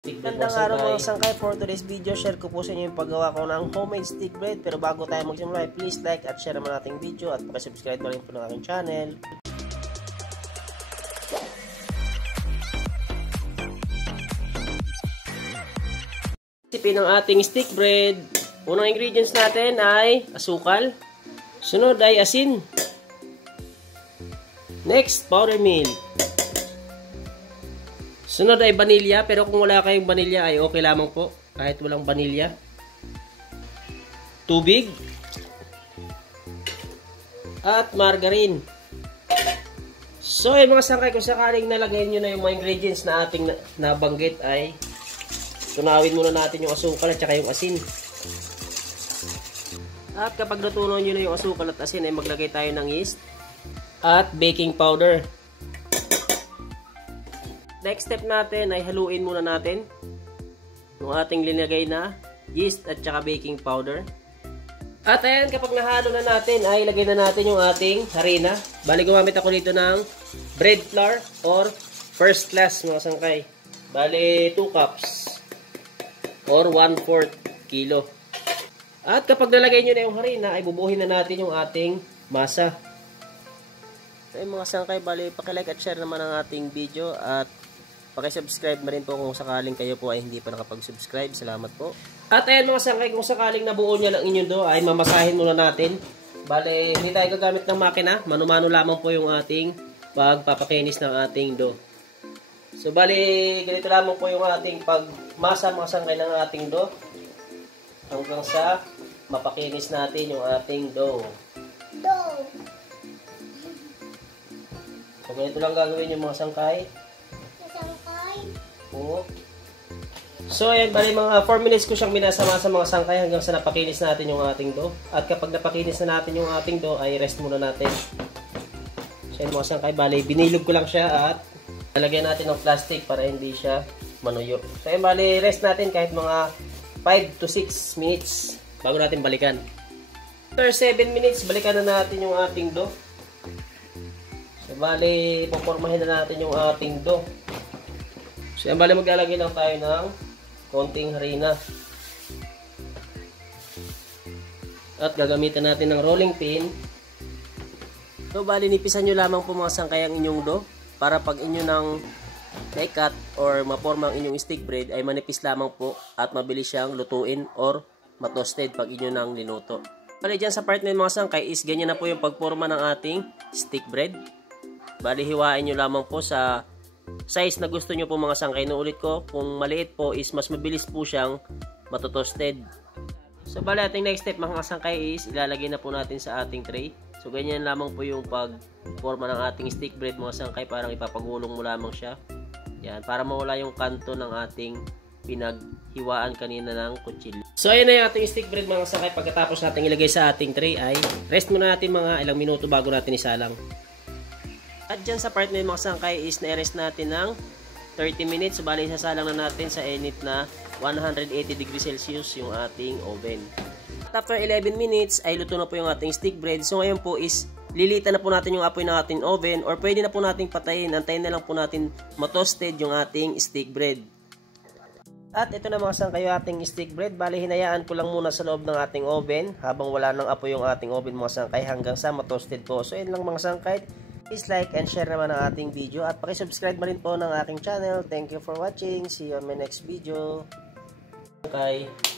Magandang araw mga sangkay. For today's video, share ko po sa inyo yung paggawa ko ng homemade stick bread. Pero bago tayo magsimula, please like at share naman ating video at pakisubscribe na rin po ng aking channel. Resipin ng ating stick bread. Unang ingredients natin ay asukal. Sunod ay asin. Next, powder milk. Sunod ay vanilya, pero kung wala kayong vanilya ay okay lamang po, kahit walang vanilya. Tubig. At margarine. So, ay mga sangkay, kung sakaling nalagay nyo na yung mga ingredients na ating nabanggit ay tunawin muna natin yung asukal at saka yung asin. At kapag natunaw nyo na yung asukal at asin ay maglagay tayo ng yeast at baking powder. Next step natin ay haluin muna natin yung ating linagay na yeast at saka baking powder. At ayan, kapag nahalo na natin ay ilagay na natin yung ating harina. Bali gumamit ako dito ng bread flour or first class mga sangkay. Bali 2 cups or 1/4 kilo. At kapag nalagay nyo na yung harina ay bubuhin na natin yung ating masa. Ay mga sangkay, bali pakilike at share naman ang ating video at pakisubscribe na rin po kung sakaling kayo po ay hindi pa nakapag-subscribe. Salamat po. At ayan mga sangkay, kung sakaling nabuo nyo lang inyong dough ay mamasahin muna natin. Bali hindi tayo gagamit ng makina, mano-mano lamang po yung ating pagpapakinis ng ating dough. So bali ganito lamang po yung ating pagmasa mga sangkay ng ating dough hanggang sa mapakinis natin yung ating dough. So, ganito lang gagawin yung mga sangkay. Oo. So, ayan, bali mga 4 minutes ko siyang minasama sa mga sangkay hanggang sa napakinis natin yung ating dough. At kapag napakinis na natin yung ating dough, ay rest muna natin. So, ayan mga sangkay, bali binilog ko lang siya at lalagyan natin ng plastic para hindi siya manuyo. So, ayan, bali rest natin kahit mga 5 to 6 minutes bago natin balikan. After 7 minutes, balikan na natin yung ating dough. So, bali, pupormahin na natin yung ating dough. So, yan, bali, maglalagay lang tayo ng konting harina. At gagamitan natin ng rolling pin. So, bali, nipisan nyo lamang po mga sangkay ang inyong dough para pag inyo ng na-cut or maporma ang inyong stick bread ay manipis lamang po at mabilis siyang lutuin or matoasted pag inyo nang linuto. Bali, dyan sa part na mga sangkay is ganyan na po yung pagporma ng ating stick bread. Bali, hiwain nyo lamang po sa size na gusto nyo po mga sangkay. Nuulit ko, kung maliit po is mas mabilis po siyang matotoasted. So, bali ating next step mga sangkay is ilalagay na po natin sa ating tray. So, ganyan lamang po yung pagporma ng ating stick bread mga sangkay. Parang ipapagulong mo lamang siya. Yan, para mawala yung kanto ng ating pinaghiwaan kanina ng kutsilyo. So, ayan na yung ating stick bread mga sangkay. Pagkatapos natin ilagay sa ating tray ay rest muna natin mga ilang minuto bago natin isalang. At dyan sa part na yung mga sangkay is na-rest natin ng 30 minutes. So, bali, sasalang na natin sa init na 180 degrees Celsius yung ating oven. At after 11 minutes ay luto na po yung ating stick bread. So, ngayon po is lilitan na po natin yung apoy ng ating oven or pwede na po natin patayin. Antayin na lang po natin matoasted yung ating stick bread. At ito na mga sangkay yung ating stick bread. Bali, hinayaan ko lang muna sa loob ng ating oven habang wala nang apoy yung ating oven mga sangkay hanggang sa matoasted po. So, yun lang mga sangkay. Please like and share naman ang ating video at pakisubscribe na rin po ng aking channel. Thank you for watching. See you on my next video. Okay.